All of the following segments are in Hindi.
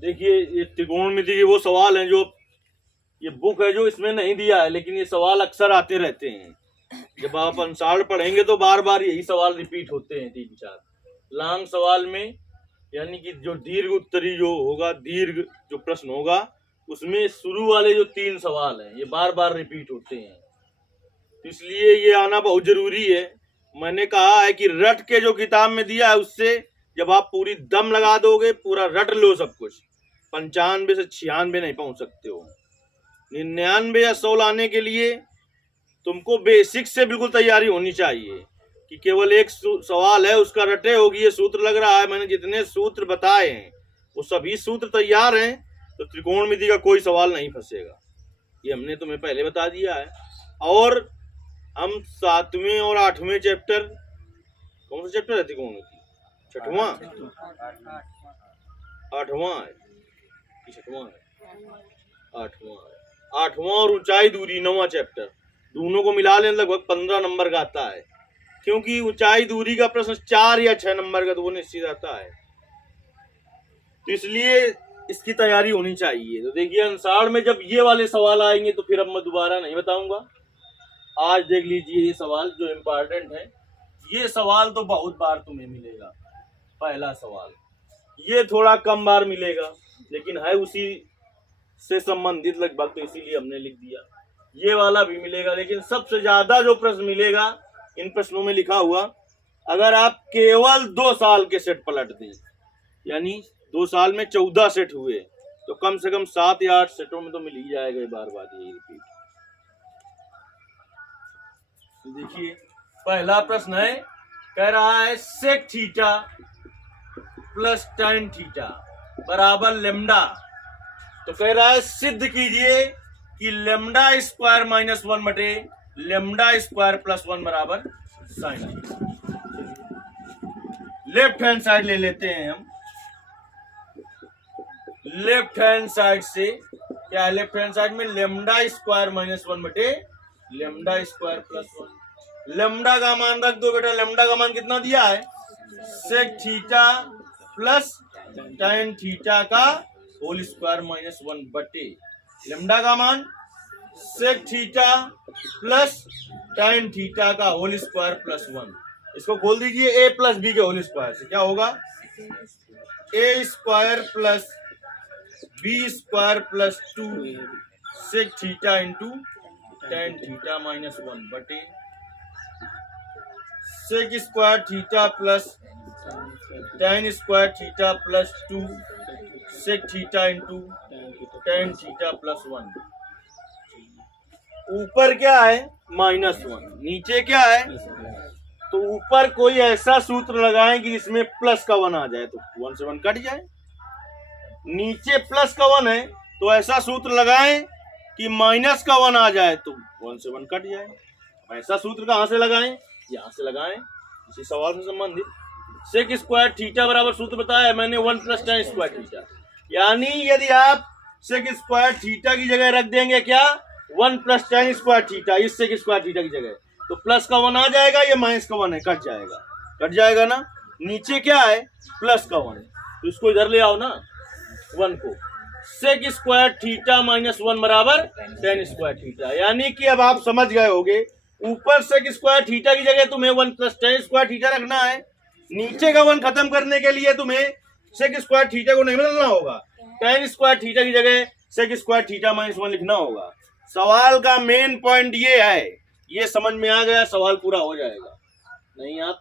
देखिए ये त्रिकोणमिति के वो सवाल हैं जो ये बुक है जो इसमें नहीं दिया है, लेकिन ये सवाल अक्सर आते रहते हैं। जब आप अंशाड़ पढ़ेंगे तो बार बार यही सवाल रिपीट होते हैं 3-4 लॉन्ग सवाल में, यानी कि जो दीर्घ उत्तरी जो होगा, दीर्घ जो प्रश्न होगा उसमें शुरू वाले जो 3 सवाल हैं ये बार बार रिपीट होते हैं, तो इसलिए ये आना बहुत जरूरी है। मैंने कहा है कि रट के जो किताब में दिया है उससे जब आप पूरी दम लगा दोगे, पूरा रट लो सब कुछ, 95 से 96 नहीं पहुंच सकते हो। 99 या 100 लाने के लिए तुमको बेसिक से बिल्कुल तैयारी होनी चाहिए कि केवल एक सवाल है उसका रटे होगी, ये सूत्र लग रहा है। मैंने जितने सूत्र बताए हैं वो सभी सूत्र तैयार हैं, तो त्रिकोणमिति का कोई सवाल नहीं फंसेगा, ये हमने तुम्हें पहले बता दिया है। और हम 7वें और 8वें चैप्टर, कौन सा चैप्टर है त्रिकोणमिति? 6वां 8वां है कि 6वां है? 8वां और ऊंचाई दूरी 9वां चैप्टर, दोनों को मिला लें लगभग 15 नंबर का आता है, क्योंकि ऊंचाई दूरी का प्रश्न 4 या 6 नंबर का तो वो निश्चित आता है, तो इसलिए इसकी तैयारी होनी चाहिए। तो देखिए अंशाड़ में जब ये वाले सवाल आएंगे तो फिर अब मैं दोबारा नहीं बताऊंगा। आज देख लीजिए ये सवाल जो इम्पोर्टेंट है, ये सवाल तो बहुत बार तुम्हें मिलेगा। पहला सवाल ये थोड़ा कम बार मिलेगा, लेकिन है उसी से संबंधित लगभग, तो इसीलिए हमने लिख दिया। ये वाला भी मिलेगा, लेकिन सबसे ज्यादा जो प्रश्न मिलेगा इन प्रश्नों में लिखा हुआ, अगर आप केवल 2 साल के सेट पलट दें, यानी 2 साल में 14 सेट हुए, तो कम से कम 7 या 8 सेटों में तो मिल ही जाएगा। बार बार यही रिपीट। देखिए पहला प्रश्न है, कह रहा है sec theta plus tan theta बराबर लेमडा। तो कह रहा है सिद्ध कीजिए कि लेमडा स्क्वायर माइनस 1 बटे लेमडा स्क्वायर प्लस 1 बराबर sign theta. Left hand side ले लेते हैं हम। लेफ्ट हैंड साइड से क्या है, लेफ्ट हैंड साइड में लेमडा स्क्वायर माइनस 1 बटे लेमडा स्क्वायर प्लस 1। लेमडा का मान रख दो बेटा। लेमडा का मान कितना दिया है? Sec theta plus tan theta का होल स्क्वायर माइनस 1 बटे लेमडा का मान sec theta plus tan theta का होल स्क्वायर प्लस 1। इसको खोल दीजिए a प्लस बी के होल स्क्वायर से, क्या होगा? a square plus B square plus 2 sec theta into tan theta minus 1 बटे sec square theta plus tan square theta plus 2 sec theta into tan theta plus 1। ऊपर क्या है? -1। नीचे क्या है? तो ऊपर कोई ऐसा सूत्र लगाएं कि जिसमें प्लस का 1 आ जाए, तो 1 से 1 कट जाए। नीचे प्लस का 1 है तो ऐसा सूत्र लगाएं कि माइनस का 1 आ जाए, तो 1 से 1 कट जाए। ऐसा सूत्र कहां से लगाएं? यहां से लगाएं, इसी सवाल से संबंधित। सेक स्क्वायर थीटा बराबर सूत्र बताया है मैंने 1 प्लस tan स्क्वायर थीटा, यानी यदि आप सेक स्क्वायर थीटा की जगह रख देंगे क्या 1 प्लस tan स्क्वायर थीटा इस सेक स्क्वायर थीटा की जगह, तो प्लस का 1 आ जाएगा, ये माइनस का 1 है, कट जाएगा ना। नीचे क्या है? प्लस का 1, तो इसको इधर ले आओ ना 1 को। सेक स्क्वायर थीटा माइनस 1 बराबर tan स्क्वायर थीटा, यानी कि अब आप समझ गए होगे, ऊपर सेक स्क्वायर थीटा की जगह तुम्हें 1 प्लस tan स्क्वायर थीटा रखना है। नीचे का 1 खत्म करने के लिए तुम्हें सेक स्क्वायर थीटा को नहीं बदलना होगा, tan स्क्वायर थीटा की जगह सेक स्क्वायर थीटा माइनस 1 लिखना होगा। सवाल का मेन पॉइंट ये है, ये समझ में आ गया, सवाल पूरा हो जाएगा। नहीं आप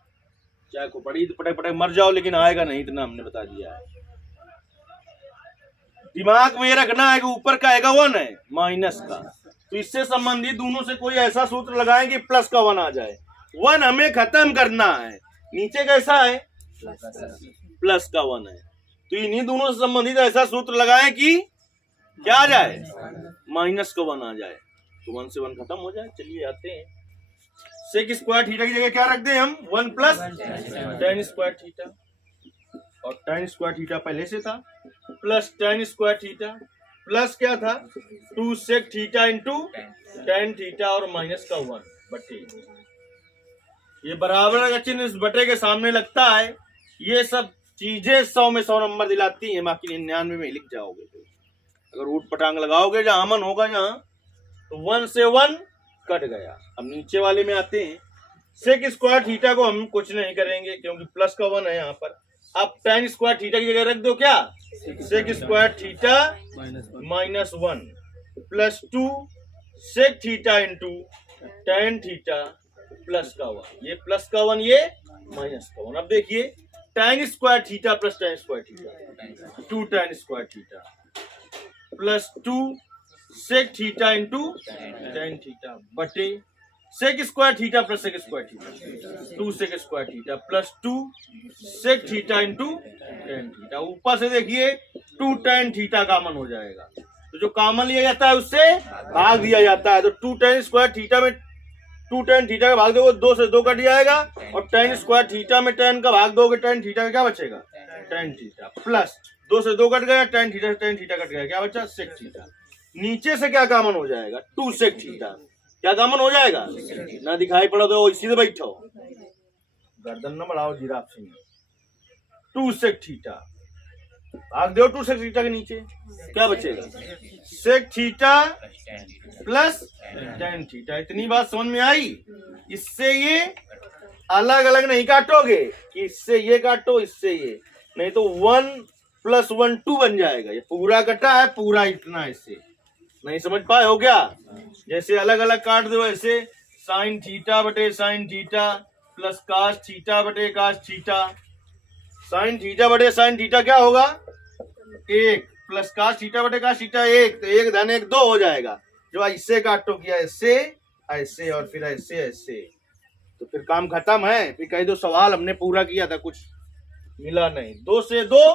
चाहे को पढ़ी तो पटक पटक मर जाओ, लेकिन आएगा नहीं, इतना हमने बता दिया है। दिमाग में ये रखना है कि ऊपर का आएगा 1 है माइनस का, तो इससे संबंधित दोनों से कोई ऐसा सूत्र लगाएं कि प्लस का 1 आ जाए। 1 हमें खत्म करना है। नीचे कैसा है? प्लस का 1 है, तो इन्हीं दोनों से संबंधित ऐसा सूत्र लगाएं कि क्या आ जाए? माइनस का 1 आ जाए, तो 1 से 1 खत्म हो जाए। चलिए आते हैं, सेक स्क्वायर थीटा की जगह क्या रख दें हम? 1 प्लस tan स्क्वायर थीटा, और tan स्क्वायर थीटा पहले से था, plus tan square theta plus क्या था 2 sec theta into tan theta और माइनस का 1 बटे। ये बराबर का चिन्ह इस बटे के सामने लगता है, ये सब चीजें 100 में 100 नंबर दिलाती हैं, बाकी 99 में लिख जाओगे। अगर ऊट पटांग लगाओगे जहां अमन होगा जहां, तो 1 से 1 कट गया। अब नीचे वाले में आते हैं। सेक स्क्वायर थीटा को हम कुछ नहीं करेंगे क्योंकि प्लस का 1 है यहाँ पर। अब tan स्क्वायर थीटा की जगह रख दो क्या, sec square theta -1 plus 2 sec theta into tan theta plus का 1। ये प्लस का 1, ये माइनस का 1। अब देखिए tan square theta plus tan square theta 2 tan square theta plus 2 sec theta into tan theta बटे sec square theta plus sec square theta 2 sec square theta plus 2 sec theta into tan theta. ऊपर से देखिए 2 tan थीटा कॉमन हो जाएगा, तो जो कॉमन लिया जाता है उससे भाग दिया जाता है। तो 2 tan स्क्वायर थीटा में 2 tan थीटा का भाग दोगे 2 से 2 कट जाएगा, और tan स्क्वायर थीटा में tan का भाग दोगे tan थीटा का क्या बचेगा, tan थीटा प्लस 2 से 2 कट गया, tan थीटा से tan थीटा कट गया, क्या बचा सेक थीटा। नीचे से क्या कॉमन हो जाएगा 2 सेक थीटा, क्या कॉमन हो जाएगा, ना दिखाई पड़ा तो सीधे बैठो, गर्दन न बढ़ाओ जिराफ सिंह। 2 सेक थीटा भाग दो 2 सेक थीटा के नीचे, क्या बचेगा sec theta plus tan theta. इतनी बात समझ में आई। इससे ये अलग अलग नहीं काटोगे कि इससे ये काटो इससे ये, नहीं तो 1 + 1 2 बन जाएगा। ये पूरा कटा है, पूरा इतना, इससे नहीं समझ पाए हो क्या। जैसे अलग अलग काट दो ऐसे साइन थीटा बटे sine theta plus cos theta बटे कास थीटा। साइन थीटा बटे साइन थीटा क्या होगा 1 प्लस कास थीटा बटे कास थीटा 1, तो 1 धन 1 2 हो जाएगा। जो ऐसे काटो किया ऐसे ऐसे और फिर ऐसे ऐसे, तो फिर काम खत्म है। फिर कह दो सवाल हमने पूरा किया था, कुछ मिला नहीं, 2 से 2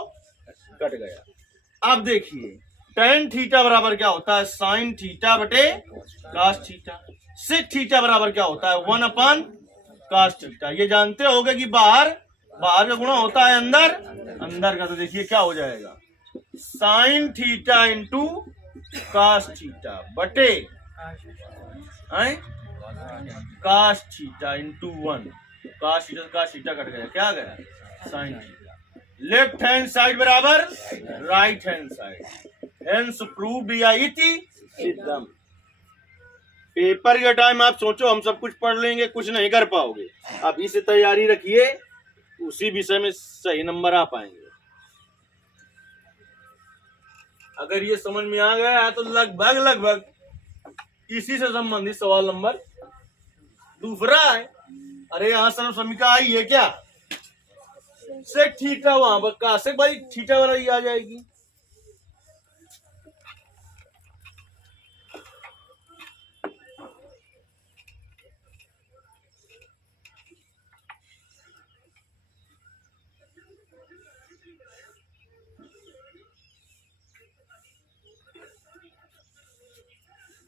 कट गया। अब देखिए tan थीटा बराबर क्या होता है साइन थीटा बटे कास थीटा। सेक थीटा बराबर क्या होता है 1 कास थीटा। ये जानते होगे कि बाहर का गुणा होता है अंदर का। तो देखिए क्या हो जाएगा sine theta into cos theta बटे cos theta into 1। Cos theta cut गया, क्या गया sine theta. Left hand side बराबर right hand side, hence prove इति सिद्धम। पेपर के टाइम आप सोचो हम सब कुछ पढ़ लेंगे, कुछ नहीं कर पाओगे। अभी से तैयारी रखिए, उसी विषय में सही नंबर आ पाएंगे। अगर ये समझ में आ गया है तो लगभग इसी से संबंधित सवाल नंबर 2 है। अरे यहाँ सर्व समीका आई है क्या, सेक थीटा वहां पर का सेक भाई थीटा वाला ही आ जाएगी।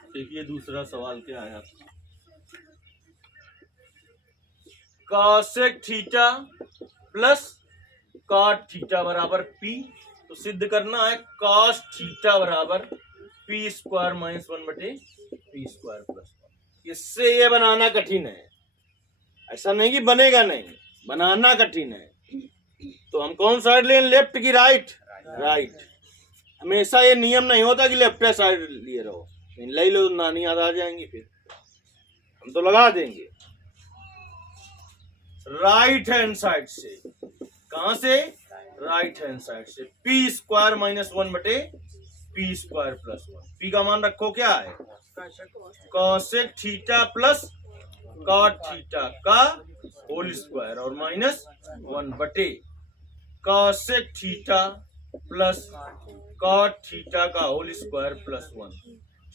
देखिए दूसरा सवाल क्या है आपका, cosec theta plus cot theta बराबर P। तो सिद्ध करना है कॉस थीटा बराबर P² - 1 बटे P² + 1। इससे ये बनाना कठिन है, ऐसा नहीं कि बनेगा नहीं, बनाना कठिन है। तो हम कौन साइड लें, लेफ्ट की राइट। हमेशा ये नियम नहीं होता कि लेफ्ट साइड लिए रहो, ले लो नानी याद आ जाएंगी, फिर हम तो लगा देंगे राइट हैंड साइड से। कहां से, राइट हैंड साइड से। P² - 1 बटे P² + 1। P का मान रखो क्या है cosec theta plus cot theta का होल स्क्वायर और -1 बटे cosec theta plus cot theta का होल स्क्वायर + 1।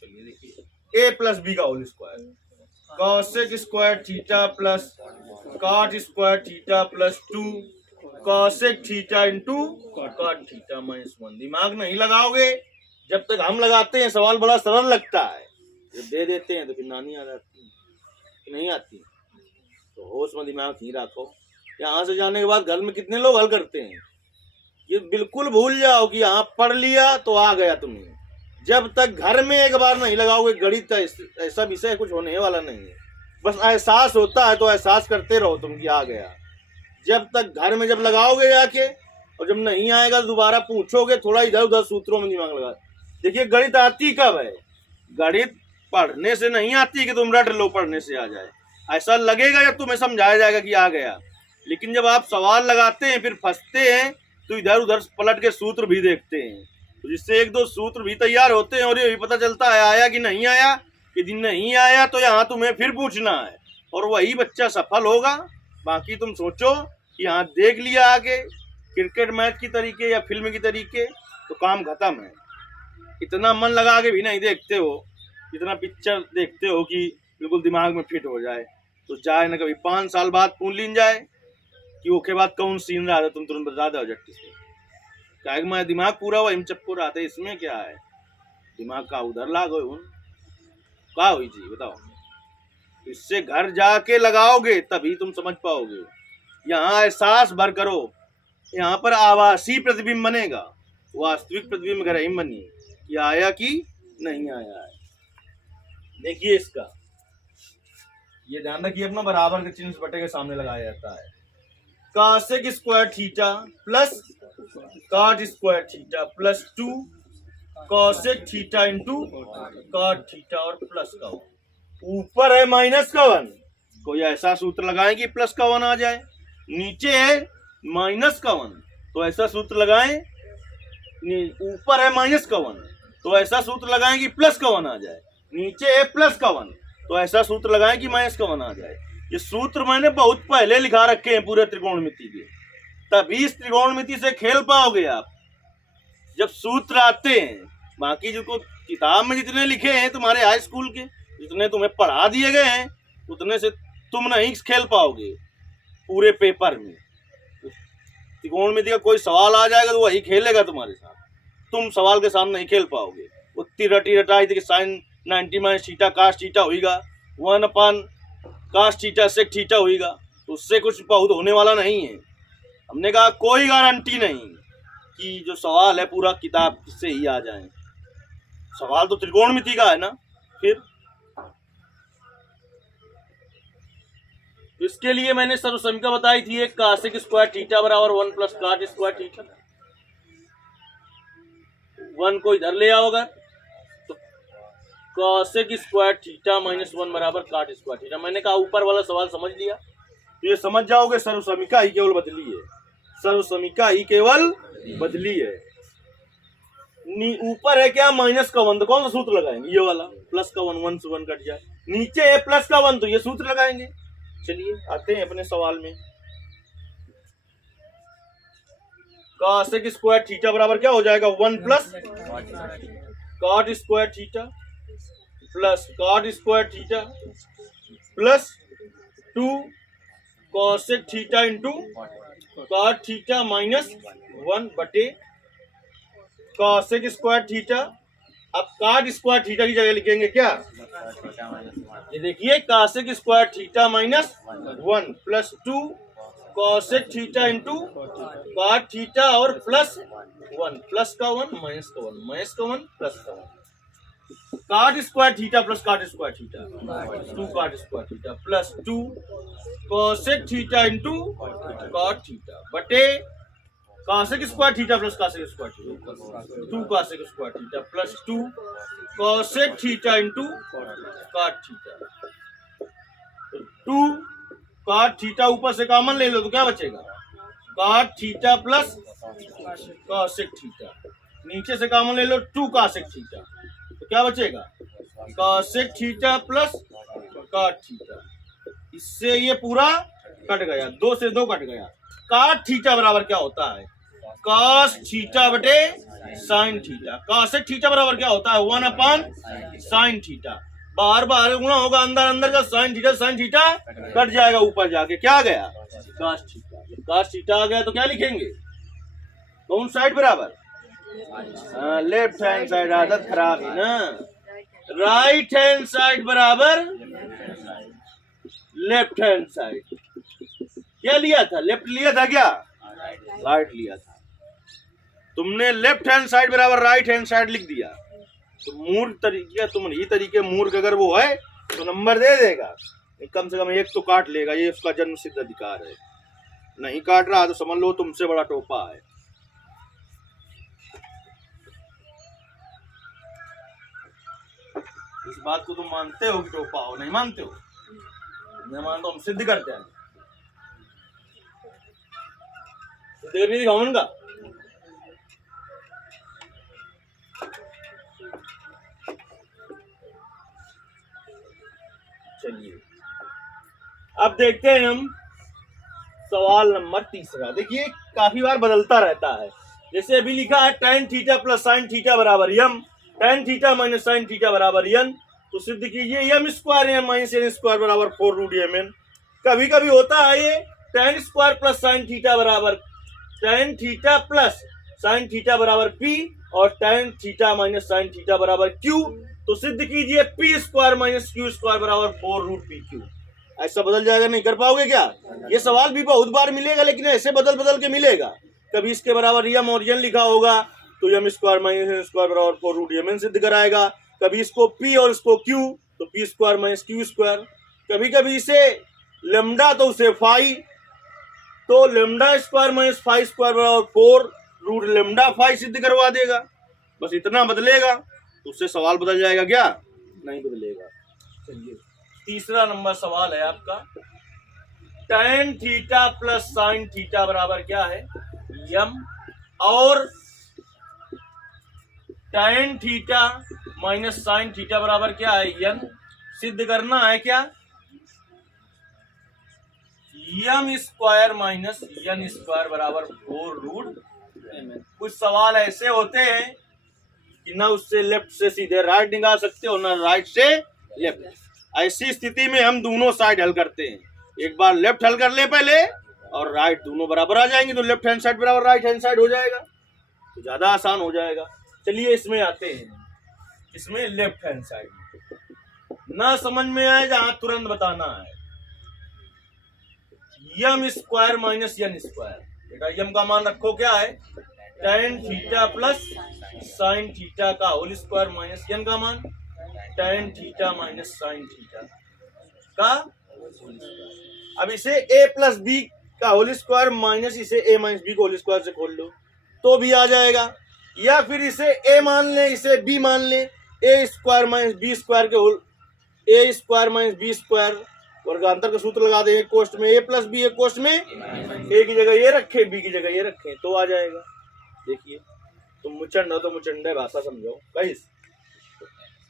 चलिए देखिए A + B का होल स्क्वायर, cosec square theta plus cot square theta plus 2 cosec theta into cot theta -1। दिमाग नहीं लगाओगे, जब तक हम लगाते हैं सवाल बड़ा सरल लगता है, जब दे देते हैं तो फिर नानी आ जाती है, नहीं आती। तो होश में दिमाग नहीं रखो। यहाँ से जाने के बाद घर में कितने लोग हल करते हैं, ये बिल्कुल भूल जाओ कि यहाँ पढ़ लिया तो आ गया तुम्हें। जब तक घर में एक बार नहीं लगाओगे गणित, ऐसा विषय कुछ होने वाला नहीं है। बस एहसास होता है तो एहसास करते रहो तुम कि आ गया। जब तक घर में जब लगाओगे जाके और जब नहीं आएगा तो दोबारा पूछोगे, थोड़ा इधर उधर सूत्रों में दिमाग लगा। देखिए गणित आती कब है? गणित पढ़ने से नहीं आती कि तुम रट लो पढ़ने से आ जाए। ऐसा लगेगा जब तुम्हें समझाया जाएगा कि आ गया, लेकिन जब आप सवाल लगाते हैं फिर फंसते हैं तो इधर उधर पलट के सूत्र भी देखते हैं, तो जिससे एक दो सूत्र भी तैयार होते हैं और ये भी पता चलता है आया कि नहीं आया। यदि नहीं आया तो यहाँ तुम्हें फिर पूछना है और वही बच्चा सफल होगा। बाकी तुम सोचो कि यहाँ देख लिया आगे क्रिकेट मैच की तरीके या फिल्म की तरीके तो काम खत्म है। इतना मन लगा के भी नहीं देखते हो, इतना पिक्चर देखते हो कि बिल्कुल दिमाग में फिट हो जाए, तो चाहे ना कभी 5 साल बाद पूछ लीन जाए कि ओके बाद कौन सीन रहा था, तुम तुरंत बता दो झट्टी से। क्या मैं दिमाग पूरा हुआ इन चप्पू रहा था, इसमें क्या है? दिमाग का उधर लागो क्या हुई जी बताओ। इससे घर जाके लगाओगे तभी तुम समझ पाओगे। यहाँ एहसास भर करो, यहाँ पर आभासी प्रतिबिंब बनेगा, वास्तविक प्रतिबिंब घर ही बनी कि आया कि नहीं आया है। देखिए इसका ये ध्यान रखिए अपना, बराबर के चिन्ह बटे के सामने लगाया जाता है। Cosec square theta plus cot square theta plus 2 cosec theta into cot theta और प्लस का 1। ऊपर है माइनस का 1, कोई ऐसा सूत्र लगाएं कि प्लस का 1 आ जाए। नीचे है माइनस का 1 तो ऐसा सूत्र लगाएं, ऊपर है माइनस का 1 तो ऐसा सूत्र लगाएं कि प्लस का 1 आ जाए। नीचे है प्लस का 1 तो ऐसा सूत्र लगाएं कि माइनस का 1 आ जाए। ये सूत्र मैंने बहुत पहले लिखा रखे हैं पूरे त्रिकोणमिति के, तभी इस त्रिकोणमिति से खेल पाओगे आप जब सूत्र आते हैं। बाकी जो किताब में जितने लिखे हैं तुम्हारे हाई स्कूल के, जितने तुम्हें पढ़ा दिए गए हैं, उतने से तुम नहीं खेल पाओगे पूरे पेपर में। त्रिकोणमिति का कोई सवाल आ जाएगा तो वही खेलेगा तुम्हारे साथ, तुम सवाल के सामने नहीं खेल पाओगे। उतनी रटी रटाई थी कि sine 90 minus theta cos theta होगा, 1 अपन कास थीटा सेक थीटा होगा, तो उससे कुछ बहुत होने वाला नहीं है। हमने कहा कोई गारंटी नहीं कि जो सवाल है पूरा किताब से ही आ जाए। सवाल तो त्रिकोणमिति का है ना। फिर इसके लिए मैंने सर्वसमीका बताई थी, एक कासेक स्क्वायर थीटा बराबर 1 प्लस काट स्क्वायर थीटा। 1 को इधर ले आओगे तो कासेक स्क्वायर थीटा माइनस 1 बराबर काट स्क्वायर थीटा। मैंने कहा ऊपर वाला सवाल समझ लिया तो ये समझ जाओगे सर्वसमीका ही केवल बदली है, सर्वसमीका ही केवल बदली है। ऊपर है क्या माइनस का 1 तो कौन सा सूत्र लगाएंगे? ये वाला प्लस का 1, 1 से 1 कट जाए। नीचे है प्लस का 1 तो ये सूत्र लगाएंगे। चलिए आते हैं अपने सवाल में। कासेक स्क्वायर थीटा बराबर क्या हो जाएगा? 1 plus cot square theta plus cot square theta plus 2 cosec theta into cot theta minus 1 बटे कॉसेक स्क्वायर थीटा। अब कॉट स्क्वायर थीटा की जगह लिखेंगे क्या? ये देखिए cosec square theta minus 1 plus 2 cosec theta into cot theta और प्लस 1, प्लस का 1 माइनस का 1 माइनस का 1 प्लस का 1। Cot square theta plus cot square theta 2 cot square theta plus 2 cosec theta into cot theta बटे cosec square theta plus cosec square theta 2 cosec square theta plus 2 cosec theta into cot theta. 2 cot theta ऊपर से कॉमन ले लो तो क्या बचेगा? Cot theta plus cosec theta. नीचे से कॉमन ले लो 2 कॉसेक थीटा तो क्या बचेगा? Cosec theta plus cot theta. इससे ये पूरा कट गया, 2 से 2 कट गया। कॉट थीटा बराबर क्या होता है? कॉस थीटा बटे साइन थीटा। कॉसेक थीटा बराबर क्या होता है? 1 अपन साइन थीटा। बाहर बाहर गुणा होगा, अंदर अंदर का साइन थीटा कट जाएगा, ऊपर जाके क्या आ गया? Cos theta. कॉस थीटा आ गया तो क्या लिखेंगे? कौन साइड बराबर? Left hand side. आदत खराब है ना। राइट हैंड साइड बराबर लेफ्ट हैंड साइड। क्या लिया था? लेफ्ट लिया था क्या? राइट लिया था। तुमने लेफ्ट हैंड साइड बराबर राइट हैंड साइड लिख दिया तो मूर्ख तरीके, तुम ही तरीके मूर्ख अगर वो है तो नंबर दे देगा, कम से कम 1 तो काट लेगा। ये उसका जन्म सिद्ध अधिकार है। नहीं काट रहा तो समझ लो तुमसे बड़ा टोपा है। इस बात को तुम मानते हो कि टोपा हो? नहीं मानते हो? नहीं मानते हम सिद्ध करते हैं। सिद्ध करके दिखाओ उनका। चलिए अब देखते हैं हम सवाल नंबर तीसरा। देखिए काफी बार बदलता रहता है। जैसे अभी लिखा है tan theta plus sine theta बराबर M, tan theta minus sine theta बराबर यन, तो सिद्ध कीजिए M square N minus N square बराबर 4 रूट एम एन। कभी कभी होता है ये tan square plus sine theta बराबर tan theta plus sine theta बराबर p और tan theta minus sine theta बराबर q, तो सिद्ध कीजिए p square minus q square बराबर 4 रूट पी क्यू। ऐसा बदल जाएगा? नहीं कर पाओगे क्या? ये सवाल भी बहुत बार मिलेगा, लेकिन ऐसे बदल बदल के मिलेगा। कभी इसके बराबर यम और यन लिखा होगा तो M square minus N square बराबर 4 रूट एम एन सिद्ध कराएगा। कभी इसको p और इसको q तो p square minus q square. कभी कभी इसे लेमडा तो उसे फाई, तो lambda square minus phi square बराबर 4 रूट लेमडा फाई सिद्ध करवा देगा। बस इतना बदलेगा तो उससे सवाल बदल जाएगा क्या? नहीं बदलेगा। चलिए तीसरा नंबर सवाल है आपका, tan theta plus sine theta बराबर क्या है? यम, और tan theta minus sine theta बराबर क्या है? यन। सिद्ध करना है क्या? यम स्क्वायर माइनस यन स्क्वायर बराबर 4 रूट एम एन। कुछ सवाल ऐसे होते हैं कि ना उससे लेफ्ट से सीधे राइट निकाल सकते हो, ना राइट से लेफ्ट। ऐसी स्थिति में हम दोनों साइड हल करते हैं। एक बार लेफ्ट हल कर ले पहले और राइट, दोनों बराबर आ जाएंगे तो लेफ्ट हैंड साइड बराबर राइट हैंड साइड हो जाएगा, तो ज्यादा आसान हो जाएगा। चलिए इसमें आते हैं, इसमें लेफ्ट हैंड साइड ना समझ में आए जहां तुरंत बताना है। यम स्क्वायर माइनस यन स्क्वायर, बेटा यम का मान रखो क्या है? tan theta plus sine theta का होल स्क्वायर माइनस यन का मान tan theta minus sine theta का। अब इसे a प्लस बी का होल स्क्वायर माइनस इसे a माइनस बी को होल स्क्वायर से खोल लो तो भी आ जाएगा, या फिर इसे a मान ले इसे b मान ले, a square minus B square के whole a square minus B square वर्गांतर का सूत्र लगा देंगे। कोष्ठ में a प्लस बी है, कोष्ठ में a की जगह ये रखें, b की जगह ये रखें तो आ जाएगा। देखिए तुम मुचंड हो तो मुचंडे भाषा समझो गाइस।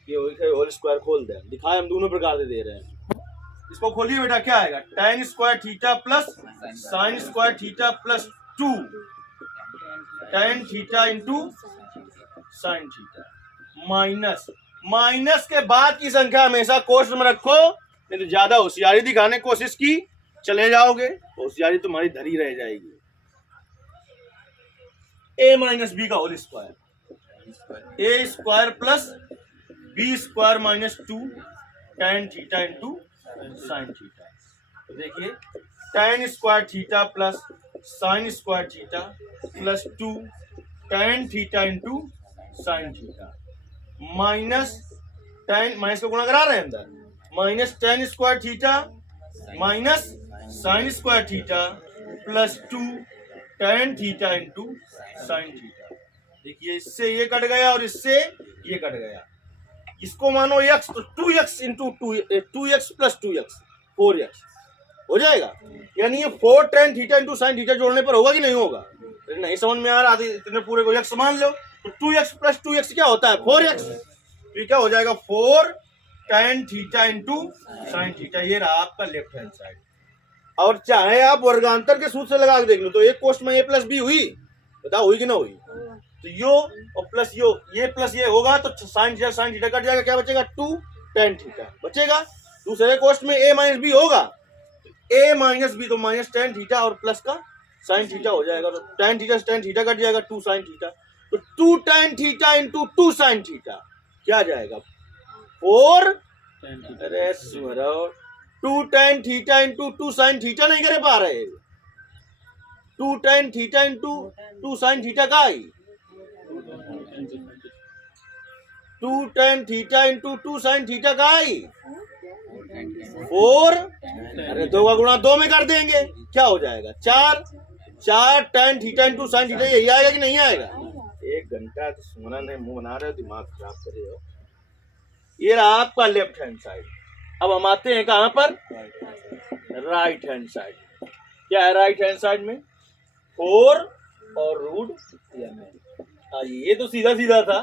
ये होल स्क्वायर खोल दे, दिखाए हम दोनों प्रकार से दे रहे हैं। इसको खोलिए बेटा, क्या आएगा? tan square theta plus sine square theta plus 2 tan theta into sine theta minus, minus के बाद की संख्या हमेशा कोष्ठ में रखो, नहीं तो ज्यादा होशियारी दिखाने की कोशिश की चले जाओगे, होशियारी तुम्हारी धरी रह जाएगी। a माइनस बी का whole square, a square plus B square minus 2 tan theta into sine theta. तो देखिए tan square theta plus sine square theta plus 2 tan theta into sine theta minus tan, minus को गुणा करा रहे हैं अंदर, minus tan square theta minus sine square theta plus 2 tan theta into sine theta. देखिए इससे ये कट गया और इससे ये कट गया। इसको मानो x तो 2x into 2x plus 2x 4x हो जाएगा। यानी ये 4 tan theta into sine theta जोड़ने पर होगा कि नहीं होगा? नहीं समझ में आ रहा, इतने पूरे को x मान लो तो 2x प्लस 2x क्या होता है? 4x। तो ये क्या हो जाएगा? 4 tan theta into sine theta. ये रहा आपका लेफ्ट हैंड साइड। और चाहे आप वर्गांतर के सूत्र से लगा के देख लो तो एक कोष्ठ में a प्लस बी हुई, बताओ हुई कि ना हुई? तो यो और प्लस यो, ये प्लस ये होगा तो साइन थीटा कट जाएगा, क्या बचेगा? 2 tan थीटा बचेगा। दूसरे कोष्ठ में a माइनस बी होगा, a माइनस बी तो माइनस tan थीटा और प्लस का साइन थीटा हो जाएगा, तो tan थीटा से tan थीटा कट जाएगा, 2 साइन थीटा। तो 2 tan theta into 2 sign theta क्या आ जाएगा? 4 अरे सुनो, 2 tan theta into 2 sine theta नहीं करे पा रहे, 2 tan theta into 2 sine theta का आई, 2 tan theta into 2 sine theta का आई 4। अरे 2 का गुणा 2 में कर देंगे, क्या हो जाएगा? 4 tan theta into sine theta. यही आएगा कि नहीं आएगा? 1 घंटा तो सुमना ने मुंह बना रहे हो, दिमाग खराब कर रहे हो। ये रहा आपका लेफ्ट हैंड साइड। अब हम आते हैं कहां पर, राइट हैंड साइड। क्या है राइट हैंड साइड में, 4 और रूट m। ये तो सीधा सीधा था।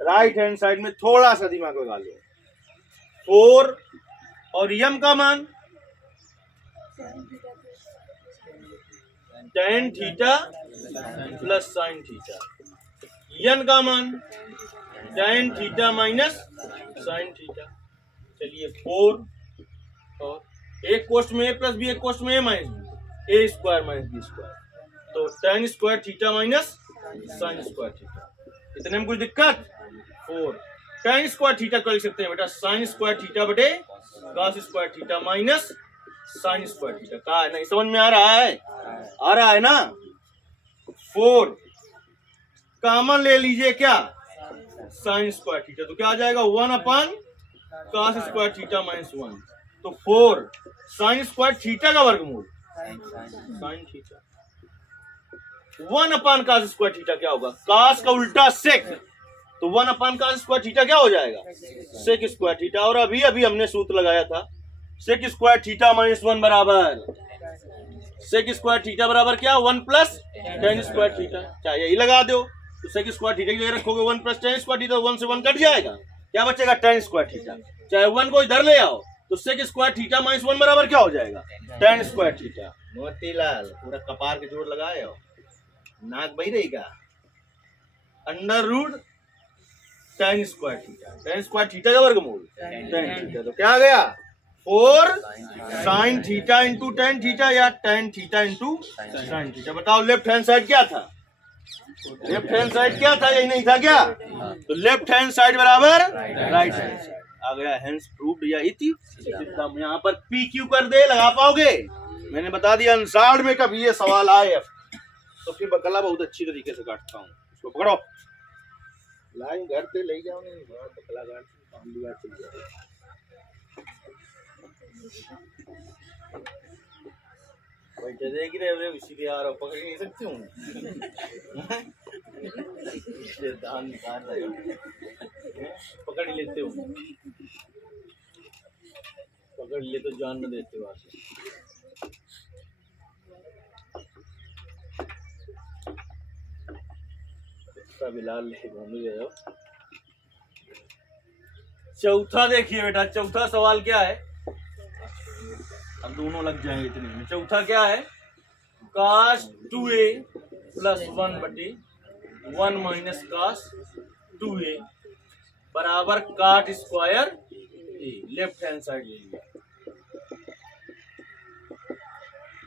राइट हैंड साइड में थोड़ा सा दिमाग लगा लो। 4 और m का मान tan theta plus sine theta, n का मान tan theta minus sine theta. चलिए 4 और एक कोष्ठ में a प्लस बी, एक कोष्ठ में a minus B, a square minus B square, तो tan square theta minus sine square theta. इतने में कुछ दिक्कत। 4 tan स्क्वायर थीटा को लिख सकते हैं बेटा साइन स्क्वायर थीटा बटे cos square theta minus sine square theta. कहा है नहीं, समझ में आ रहा है, आ रहा है ना। 4 कॉमन ले लीजिए, क्या साइन स्क्वायर थीटा, तो क्या आ जाएगा 1 cos स्क्वायर थीटा माइनस 1, तो 4 साइन स्क्वायर थीटा का वर्गमूल sine theta, 1 cos square theta क्या होगा, cos का उल्टा सेक, तो 1 cos स्क्वायर थीटा क्या हो जाएगा, सेक स्क्वायर थीटा। और अभी अभी हमने सूत्र लगाया था सेक स्क्वायर थीटा माइनस 1 बराबर सेक स्क्वायर थीटा बराबर क्या 1 प्लस tan स्क्वायर थीटा। क्या यही लगा दो, तो सेक स्क्वायर थीटा की जगह रखोगे 1 प्लस tan स्क्वायर थीटा, 1 से 1 कट जाएगा, क्या बचेगा tan स्क्वायर थीटा। चाहे 1 को इधर ले आओ तो सेक स्क्वायर थीटा माइनस 1 बराबर क्या हो जाएगा tan स्क्वायर थीटा। मोतीलाल पूरा कपार के जोड़ लगाए हो, नाक बही रहेगा, under root tan square theta, tan square theta का वर्गमूल tan थीटा, तो क्या आ गया 4 sine theta into tan theta या tan theta into sine theta. बताओ लेफ्ट हैंड साइड क्या था, लेफ्ट हैंड साइड क्या था, यही नहीं था क्या, तो लेफ्ट हैंड साइड बराबर राइट हैंड साइड आ गया, हेंस प्रूव्ड या इति सिद्धम। यहाँ पर पी क्यू कर दे, लगा पाओगे, मैंने बता दिया अंसार में कभी ये सवाल आए तो फिर बकला बहुत अच्छी तरीके से काटता हूँ। इसको पकड़ो, लाइन घर पे ले जाओ, नहीं बकला काट काम भी चल जाएगा। बैठे देख रहे हो इसीलिए आ रहा हूँ, पकड़ नहीं सकती हूँ दान निकाल रहे हो, पकड़ लेते हो, पकड़ ले तो जान न देते हो। बिलाल लेके घूम रहे हो। चौथा देखिए बेटा, चौथा सवाल क्या है, अब दोनों लग जाएंगे इतने में। चौथा क्या है, cos 2a प्लस 1 बटे 1 माइनस cos 2a बराबर काट square a। Left hand side लेंगे,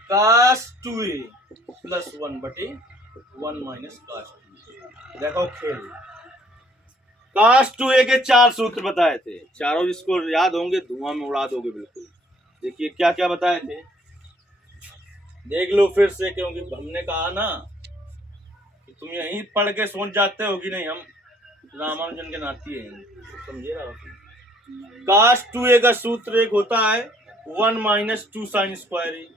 cos 2a प्लस 1 बटे 1 माइनस cos 2a। देखो खेल, cos 2a के 4 सूत्र बताए थे, चारों जिसको याद होंगे धुआं में उड़ा दोगे बिल्कुल। देखिए क्या क्या बताए थे, देख लो फिर से, क्योंकि हमने कहा ना कि तुम यहीं पढ़ के सोच जाते हो कि नहीं हम रामानुजन के नाती हैं, समझे रहा हो। cos 2a का सूत्र एक होता है 1 माइनस 2 साइन स्क्वायर ए,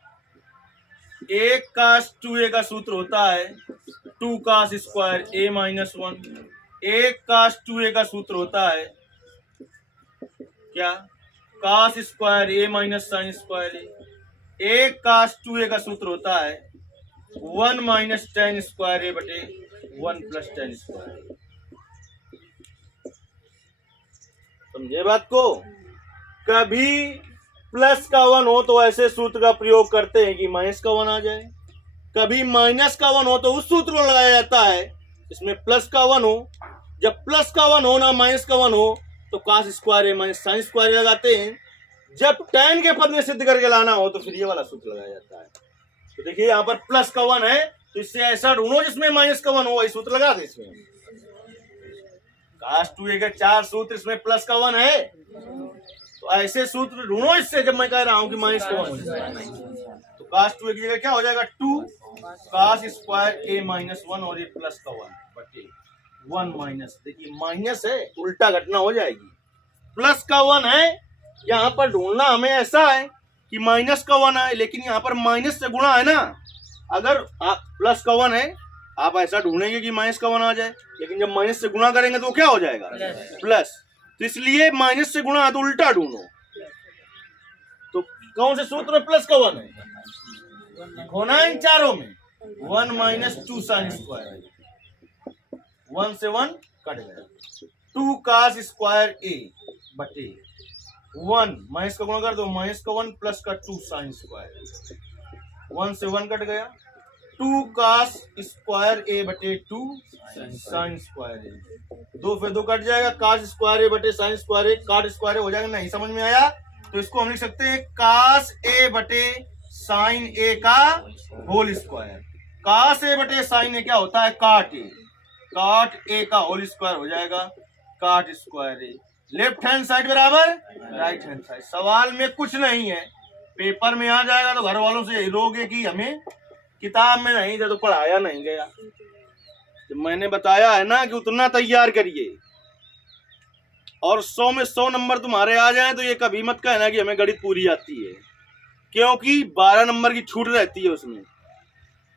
एक cos 2a का सूत्र होता है 2 cos स्क्वायर a माइनस 1, एक cos 2a का सूत्र होता है क्या cos square a minus sine square A, एक cos 2a का सूत्र होता है 1 माइनस tan स्क्वायर ए बटे 1 प्लस tan स्क्वायर। समझे बात को। कभी प्लस का 1 हो तो ऐसे सूत्र का प्रयोग करते हैं कि माइनस का 1 आ जाए, कभी माइनस का 1 हो तो उस सूत्र को लगाया जाता है इसमें प्लस का 1 हो। जब प्लस का 1 हो ना माइनस का 1 हो तो cos स्क्वायर ए माइनस साइन स्क्वायर लगाते हैं। जब tan के पद में सिद्ध करके लाना हो तो फिर ये वाला सूत्र लगाया जाता है। तो देखिए यहाँ पर प्लस का 1 है तो इससे ऐसा ढूंढो जिसमें माइनस का 1 हो, वही सूत्र लगा दे इसमें। cos 2a के 4 सूत्र, इसमें प्लस का 1 है तो ऐसे सूत्र ढूंढो इससे, जब मैं कह रहा हूं कि माइनस का 1 हो तो cos 2a की जगह क्या हो जाएगा 2 cos स्क्वायर a माइनस 1 और ये प्लस का 1 बटे 1 माइनस, देखिए माइनस है उल्टा घटना हो जाएगी, प्लस का 1 है। यहाँ पर ढूंढना हमें ऐसा है कि माइनस का 1 है, लेकिन यहाँ पर माइनस से गुणा है ना। अगर आप प्लस का 1 है आप ऐसा ढूंढेंगे कि माइनस का 1 आ जाए, लेकिन जब माइनस से गुणा करेंगे तो क्या हो जाएगा प्लस। तो इसलिए माइनस से गुणा है तो उल्टा ढूंढो। तो कौन से सूत्र में प्लस का 1 है? होना इन चारों में 1 माइनस 2 साइन स्क्वायर, 1 से 1 कट गया, 2 cos स्क्वायर ए बटे 1 माइनस का गुणा कर दो, माइनस का 1 प्लस का 2 साइन स्क्वायर, 1 से 1 कट गया, 2 cos स्क्वायर ए बटे 2 साइन स्क्वायर ए, 2 फिर 2 कट जाएगा, cos स्क्वायर ए बटे साइन स्क्वायर ए, काट स्क्वायर ए हो जाएगा। नहीं समझ में आया तो इसको हम लिख सकते हैं cos ए बटे साइन ए का होल स्क्वायर। cos ए बटे साइन ए क्या होता है? काट ए, काट ए का होल स्क्वायर हो जाएगा, काट स्क्वायर ए। लेफ्ट हैंड साइड बराबर राइट हैंड साइड। सवाल में कुछ नहीं है, पेपर में आ जाएगा तो घर वालों से यही रोगे कि हमें किताब में नहीं था तो पढ़ाया नहीं गया। तो मैंने बताया है ना कि उतना तैयार करिए, और 100 में 100 नंबर तुम्हारे आ जाए तो ये कभी मत कहना कि हमें गणित पूरी आती है, क्योंकि 12 नंबर की छूट रहती है उसमें।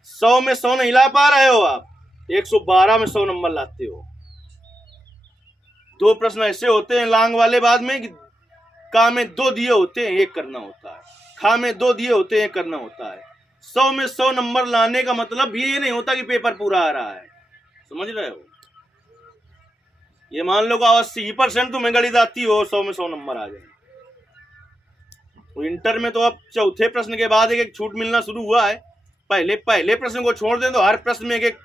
100 में 100 नहीं ला पा रहे हो आप, 112 में 100 नंबर लाते हो। 2 प्रश्न ऐसे होते हैं लांग वाले बाद में कि का में 2 दिए होते हैं, 1 करना होता है, खा में 2 दिए होते हैं, 1 करना होता है। 100 में 100 नंबर लाने का मतलब ये नहीं होता कि पेपर पूरा आ रहा है, समझ रहे हो? ये मान लो 80% तुम्हें गणित आती हो, 100 में 100 नंबर आ जाए। तो इंटर में तो अब चौथे प्रश्न के बाद एक एक छूट मिलना शुरू हुआ है। पहले प्रश्न को छोड़ दें तो हर प्रश्न में एक एक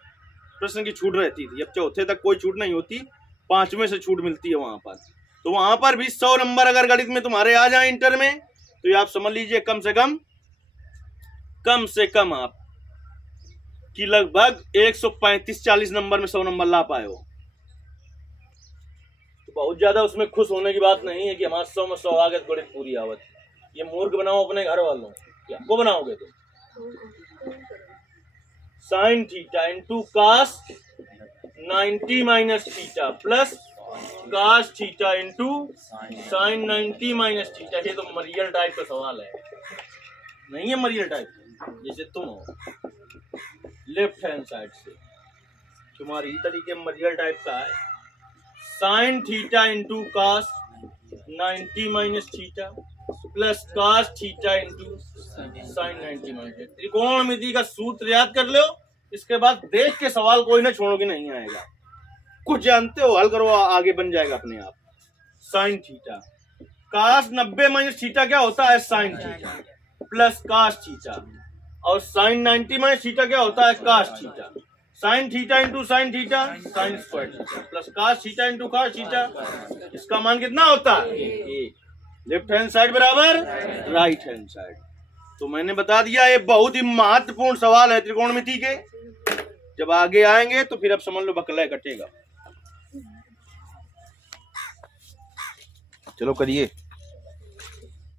प्रश्न की छूट रहती थी, अब चौथे तक कोई छूट नहीं होती, 5वें से छूट मिलती है वहां पर। तो वहां पर भी 100 नंबर अगर गणित में तुम्हारे आ जाए इंटर में, तो ये आप समझ लीजिए कम से कम आप कि लगभग 135-40 नंबर में 100 नंबर ला पाए हो। तो बहुत ज्यादा उसमें खुश होने की बात नहीं है कि हमारे 100 में 100 आ गए तो गणित पूरी आवत। ये मूर्ख बनाओ अपने घर वालों, क्या को बनाओगे तुम? Sine theta into cos 90 minus theta plus cos theta into sine 90 minus theta. ये तो मरियल टाइप का सवाल है, नहीं है मरियल टाइप जैसे तुम हो लेफ्ट हैंड साइड से, तुम्हारी तरीके मरियल टाइप का है। Sine theta into cos 90 minus theta plus cos theta into sine 90 minus. त्रिकोणमिति का सूत्र याद कर लो, इसके बाद देख के सवाल कोई ना छोड़ो कि नहीं आएगा, कुछ जानते हो हल करो, आगे बन जाएगा अपने आप। Sine theta cos 90 minus theta क्या होता है? Sine theta plus cos theta, और साइन 90 माइनस थीटा क्या होता है? Cos theta. Sine theta into sine theta sine square theta plus cos theta into cos theta. इसका मान कितना होता है? 1। लेफ्ट हैंड साइड बराबर राइट हैंड साइड। तो मैंने बता दिया, ये बहुत ही महत्वपूर्ण सवाल है त्रिकोणमिति के। जब आगे आएंगे तो फिर अब समझ लो बकला कटेगा। चलो करिए।